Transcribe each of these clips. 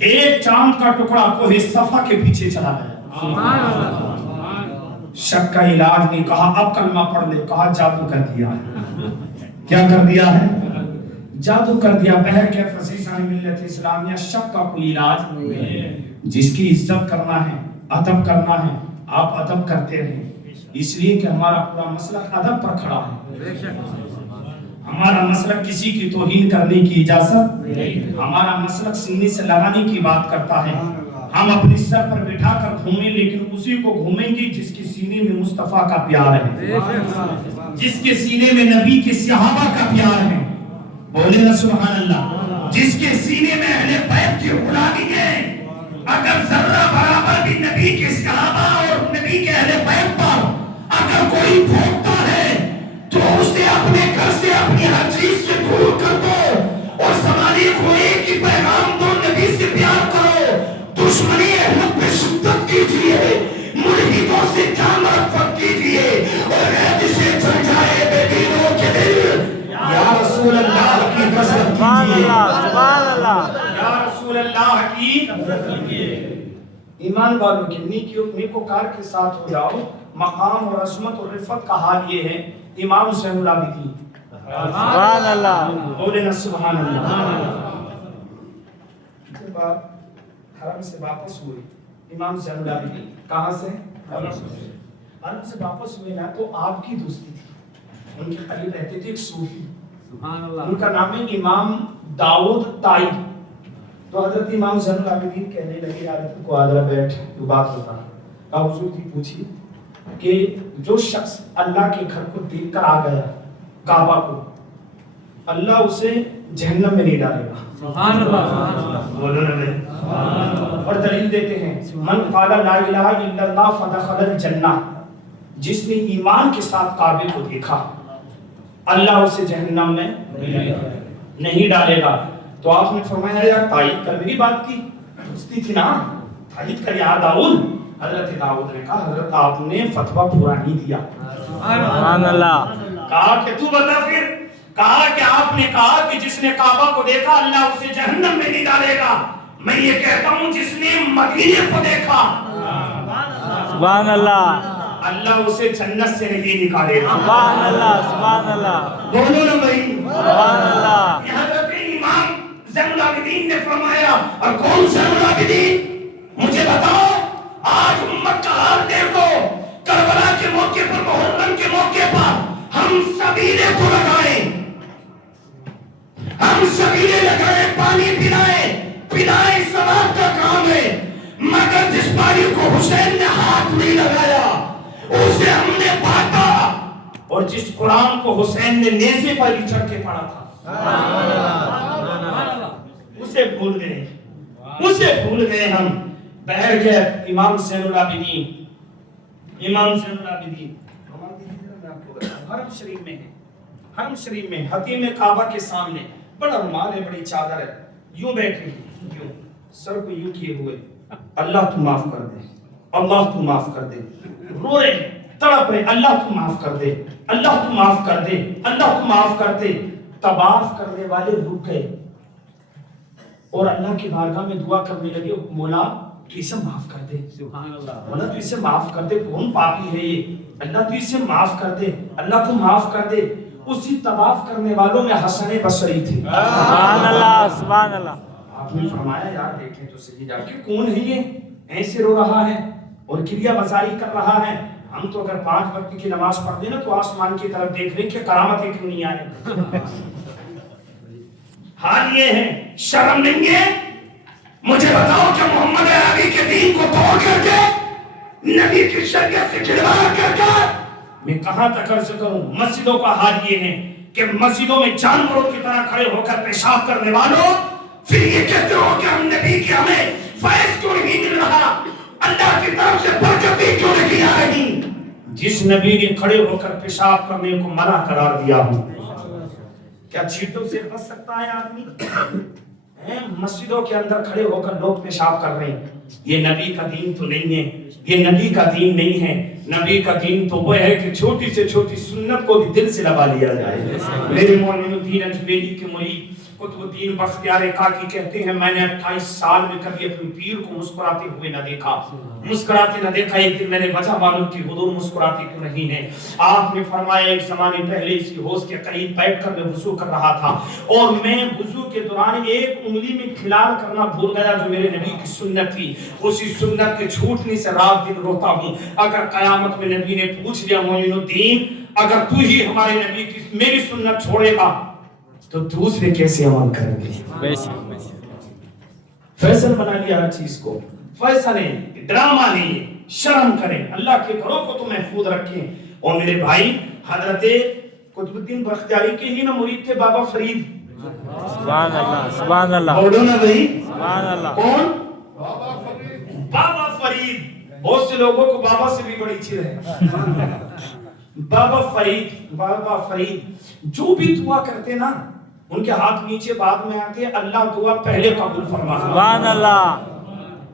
ایک چاند کا ٹکڑا کوہ صفا کے پیچھے چلا گیا. شک کا علاج نہیں. کہا اب کلمہ پڑھ لے. کہا جادو کر دیا ہے. کیا کر دیا ہے؟ جادو کر دیا. بہر کے فسیسان ملت اسلامیہ شک کا کوئی علاج نہیں. جس کی عزت کرنا ہے، ادب کرنا ہے، آپ ادب کرتے رہیں. اس لیے کہ ہمارا پورا مسلک ادب پر کھڑا ہے. ہمارا مسلک کسی کی توہین کرنے کی اجازت نہیں. ہمارا مسلک سینے سے لگانے کی بات کرتا ہے. ہم اپنی سر پر بٹھا کر گھومیں لیکن اسی کو گھومیں گے جس کے سینے میں مصطفیٰ کا پیار ہے، جس کے سینے میں نبی کے صحابہ کا پیار ہے. بولے نا سبحان اللہ. جس کے سینے میں اہل بیت کی غلامی ہے. اگر ذرہ برابر بھی نبی کے صحابہ اور نبی کے اہل بیت پر اگر کوئی بھوکتا ہے تو اسے اپنے گھر سے اپنی ہر چیز سے دور کر دو اور زمانے کو ایک ہی پیغام دو، نبی سے پیار کرو. دشمنی احمد پہ شدت کیجئے، ملحدوں سے جان رفت کیجئے اور غیب سے چل جائے بے دینوں کے دل. یا رسول اللہ کی کثرت کیجئے. سبحان اللہ. یا رسول اللہ کی کثرت کیجئے. ایمان والوں کی نیکوکار کے ساتھ ہو جاؤ. مقام اور عظمت اور رفت کا حال یہ ہے. امام حسین العابدین سبحان اللہ. بولے نا سبحان اللہ. جب آپ حرم سے واپس ہوئے، امام حسین العابدین کہاں سے؟ حرم سے واپس ہوئے نا تو آپ کی دوستی تھی. ان کے قریب رہتے تھے ایک صوفی، ان کا نام ہے امام داؤد طائی. تو حضرت امام حسین العابدین کہنے لگے یار تم کو آدھرا بیٹھ تو بات ہوتا. آپ حضور کی پوچھی کہ جو شخص اللہ کے گھر کو دیکھ کر آ گیا کعبہ کو، اللہ اسے جہنم میں نہیں ڈالے گا. سبحان اللہ. بولو نا. اور دلیل دیتے ہیں من قال لا الہ الا اللہ فدخل الجنہ. جس نے ایمان کے ساتھ کعبے کو دیکھا اللہ اسے جہنم میں نہیں ڈالے گا. تو آپ نے فرمایا یار تائید کر، میری بات کی دوستی تھی نا، تائید کر یا داؤد. حضرت داؤد نے کہا حضرت آپ نے فتویٰ پورا نہیں دیا. سبحان اللہ. کہا کہ تو بتا پھر. کہا کہ آپ نے کہا کہ جس نے کعبہ کو دیکھا اللہ اسے جہنم میں نہیں ڈالے گا. میں یہ کہتا ہوں جس نے مدینے کو دیکھا سبحان اللہ. اللہ اسے جنت سے نہیں نکالے گا. سبحان اللہ. سبحان اللہ. بولو نا بھائی. سبحان اللہ. حضرت امام زین العابدین نے فرمایا اور کون زین العابدین؟ مجھے بتاؤ. آج امت کا حال دیکھو. کربلا کے موقع پر، محرم کے موقع پر ہم سبیلے کو لگائیں، ہم سبیلے لگائیں، پانی پلائیں ثواب کا کام ہے. مگر جس پانی کو حسین نے ہاتھ نہیں لگایا اسے ہم نے بانٹا، اور جس قرآن کو حسین نے نیزے پر ہی چڑھ کے پڑھا تھا اسے بھول گئے ہم. بہر گئے امام حسین العابدین. امام حسین العابدین حرم شریف میں ہے. حرم شریف میں حتیم کعبہ کے سامنے بڑا رومال ہے، بڑی چادر ہے، یوں بیٹھے ہیں، یوں سر کو یوں کیے ہوئے. اللہ تو معاف کر دے، اللہ تو معاف کر دے. رو رہے ہیں، تڑپ رہے، اللہ تو معاف کر دے، اللہ تو معاف کر دے، اللہ تو معاف کر دے. طواف کرنے والے رک گئے اور اللہ کی بارگاہ میں دعا کرنے لگے مولا تو اسے معاف کر دے. سبحان اللہ. مولا تو اسے معاف کر دے، کون پاپی ہے یہ، اللہ تو اسے معاف کر دے، اللہ تو معاف کر دے. اسی طواف کرنے والوں میں حسن بصری تھے. سبحان اللہ. سبحان اللہ. آپ نے فرمایا یار دیکھیں تو صحیح جا کے کون ہے یہ ایسے رو رہا ہے اور کریا بازاری کر رہا ہے. ہم تو اگر 5 وقت کی نماز پڑھ دیں نا تو آسمان کی طرف دیکھ رہے کہ کرامتیں کیوں نہیں آئے. حال یہ ہے، شرم نہیں ہے؟ مجھے بتاؤ کہ محمد عربی کے دین کو توڑ کر کے نبی کی شریعت سے کھلواڑ کر کے میں کہاں تک عرض کروں. مسجدوں کا حال یہ ہے کہ مسجدوں میں جانوروں کی طرح کھڑے ہو کر پیشاب کرنے والوں پھر یہ کہتے ہو کہ ہم نبی کی ہمیں فیض کیوں نہیں مل رہا، اللہ کی طرف سے برکتیں کیوں نہیں آ رہی. جس نبی نے کھڑے ہو کر پیشاب کرنے کو منع قرار دیا ہوں، کیا چیٹوں سے بچ سکتا ہے آدمی؟ مسجدوں کے اندر کھڑے ہو کر لوگ پیشاب کر رہے ہیں. یہ نبی کا دین تو نہیں ہے، یہ نبی کا دین نہیں ہے. نبی کا دین تو وہ ہے کہ چھوٹی سے چھوٹی سنت کو بھی دل سے لگا لیا جائے. میرے مولانا الدین اجمیری کے مرید قطب الدین بختیار کاکی کہتے ہیں میں نے 28 سال میں کبھی اپنے پیر کو مسکراتے ہوئے نہ دیکھا، مسکراتے نہ دیکھا۔ ایک دن میں نے وجہ معلوم کی حضور مسکراتے کیوں نہیں ہیں؟ آپ نے فرمایا ایک زمانے پہلے اسی حوض کے قریب بیٹھ کر میں وضو کر رہا تھا اور میں وضو کے دوران ایک انگلی میں کھلال کرنا بھول گیا جو میرے نبی کی سنت تھی، اسی سنت کے چھوٹنے سے رات دن روتا ہوں۔ اگر قیامت میں نبی نے پوچھ لیا معین الدین اگر تو ہی ہمارے نبی کی میری سنت چھوڑے گا تو دوسرے کیسے عمل کریں گے؟ فیصل بنا لیا ہر چیز کو، فیصل نہیں، ڈرامہ نہیں، شرم کریں، اللہ کے گھروں کو تو محفوظ رکھیں۔ اور میرے بھائی حضرت قطب الدین بختیاری کے ہی نا مرید تھے بابا فرید۔ سبحان اللہ سبحان اللہ بولو نا بھائی سبحان اللہ۔ کون؟ بابا فرید۔ بہت سے لوگوں کو بابا سے بھی بڑی چیز ہے۔ بابا فرید جو بھی دعا کرتے نا ان کے ہاتھ نیچے بعد میں آتے اللہ دعا پہلے قبول فرما۔ سبحان اللہ۔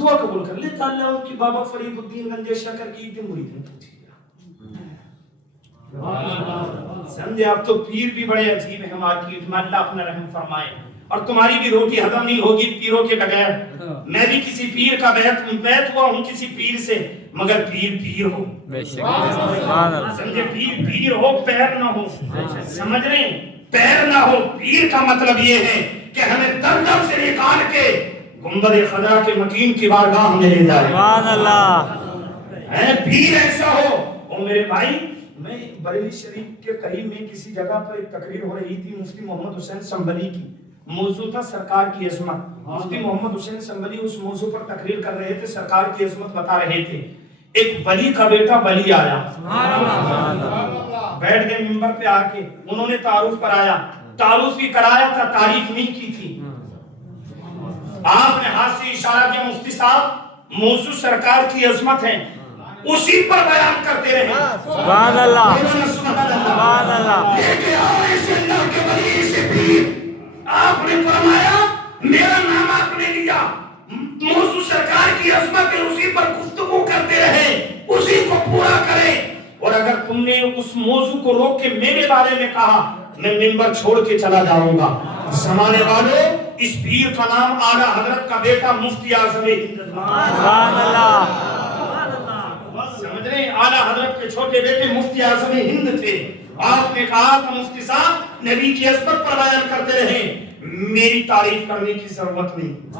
دعا قبول کر لیتا اللہ ان کی۔ بابا فرید الدین گنجے شکر کی ایک دن مرید نے پوچھ لیا، سمجھے آپ تو پیر بھی بڑے عجیب ہیں مارکیٹ میں، اللہ اپنا رحم فرمائے۔ اور تمہاری بھی روٹی ہضم نہیں ہوگی پیروں کے بغیر۔ میں بھی کسی پیر کا بیعت ہوا ہوں کسی پیر سے، مگر پیر ہو، سمجھے، پیر ہو پیر نہ ہو، سمجھ رہے ہیں، پیر نہ ہو۔ پیر کا مطلب یہ ہے کہ ہمیں در در سے نکال کے گنبد خضرا کے مکین کی بارگاہ میں لے جائے۔ سبحان اللہ۔ پیر ایسا ہو۔ اور میرے بھائی میں بریلی شریف کے قریب میں کسی جگہ پر ایک تقریر ہو رہی تھی مفتی محمد حسین سنبھلی کی، موضوع تھا سرکار کی عظمت۔ مفتی محمد حسین سنبھلی اس موضوع پر تقریر کر رہے تھے، سرکار کی عظمت بتا رہے تھے۔ ایک ولی کا بیٹا ولی آیا، بیٹھ گئے منبر پہ آ کے، انہوں نے تعارف کرایا، تعارف بھی کرایا تھا، تعریف نہیں کی تھی۔ آپ نے ہاتھ سے اشارہ کیا مفتی صاحب موضوع سرکار کی عظمت ہے، اسی پر بیان کرتے رہے۔ سبحان اللہ سبحان اللہ۔ لیکن آؤ ایسے اللہ کے ولی ایسے پیر، آپ نے فرمایا میرا نام آپ نے لیا، موضوع سرکار کی عظمت ہے، اسی پر گفتگو کرتے رہے، اسی کو پورا کرے۔ اور اگر تم نے اس موضوع کو روک کے میرے بارے میں کہا میں منبر چھوڑ کے چلا جاؤں گا۔ زمانے والوں اس پیر کا نام اعلیٰ حضرت کا بیٹا مفتی اعظم ہند۔ سبحان اللہ۔ سمجھ رہے ہیں، اعلیٰ حضرت کے چھوٹے بیٹے مفتی اعظم ہند تھے۔ آپ نے کہا تھا مفتی صاحب نبی کی عظمت پر بیان کرتے رہے، میری تعریف کرنے کی ضرورت نہیں۔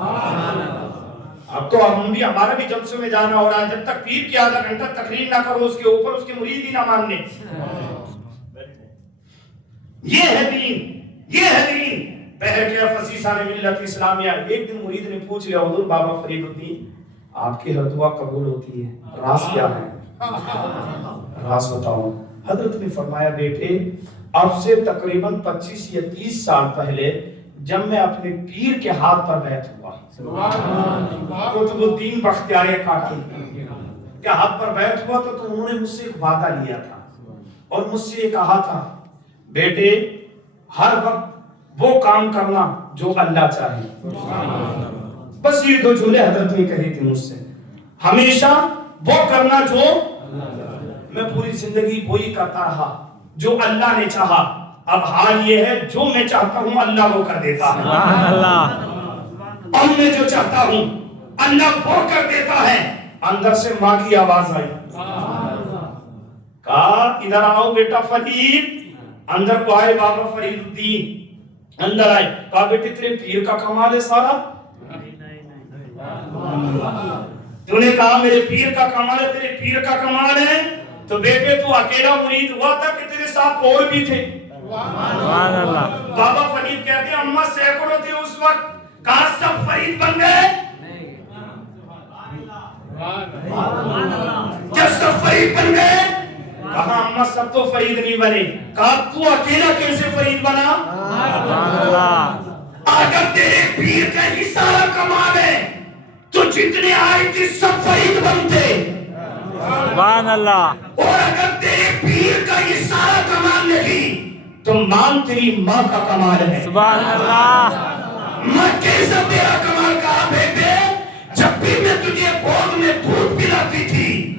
اب تو ہم بھی ہمارا بھی جلسوں میں جانا ہو رہا ہے، جب تک پیر کی آدھا گھنٹہ تقریر نہ کرو اس کے اوپر اس کے مرید ہی نہ ماننے۔ یہ ہے دین، یہ ہے دین۔ پہر کے فسیسان ملت اسلامیہ۔ ایک دن مرید نے پوچھ لیا حضور بابا فرید الدین آپ کی ہر دعا قبول ہوتی ہے، راز کیا ہے؟ راز بتاؤ۔ حضرت نے فرمایا بیٹے اب سے تقریباً 25 یا 30 سال پہلے جب میں اپنے پیر کے ہاتھ پر بیعت ہوا، قطب الدین بختیار کاکی کے ہاتھ پر بیعت ہوا تو انہوں نے مجھ سے ایک وعدہ لیا تھا اور مجھ سے یہ کہا تھا بیٹے ہر وقت وہ کام کرنا جو اللہ چاہے۔ بس یہ دو جملے حضرت نے کہی تھی مجھ سے، ہمیشہ وہ کرنا جو، میں پوری زندگی وہی کرتا رہا جو اللہ نے چاہا۔ اب حال یہ ہے جو میں چاہتا ہوں اللہ وہ کر دیتا ہے، سبحان اللہ۔ اور میں جو چاہتا ہوں اللہ وہ کر دیتا ہے۔ اندر سے ماں کی آواز آئی، کہا ادھر آؤ بیٹا فرید۔ اندر کو آئے بابا فرید الدین، اندر آئے، کہا بیٹے تیرے پیر کا کمال ہے سارا؟ تو نے کہا میرے پیر کا کمال ہے، تیرے پیر کا کمال ہے تو بیٹے تو اکیلا مرید ہوا تھا کہ تیرے ساتھ اور بھی تھے؟ سبحان اللہ۔ بابا فرید کہتے ہیں اماں سینکڑوں تھے اس وقت، کہاں سب فرید بن گئے؟ کیا سب فرید بن گئے؟ کہا اماں سب تو فرید نہیں بنے۔ کہا تو اکیلا کیسے فرید بنا؟ سبحان اللہ۔ اگر تیرے پیر کا ہی سارا کمال ہے تو جتنے آئے تھے سب فرید بنتے۔ سبحان اللہ۔ اور اگر تیرے پیر کا یہ سارا کمال نہیں تو مان تیری ماں کا کمال ہے۔ سبحان اللہ۔ ماں کیسا تیرا کمال کہا بیٹے؟ جب بھی میں تجھے گود میں دودھ پلاتی تھی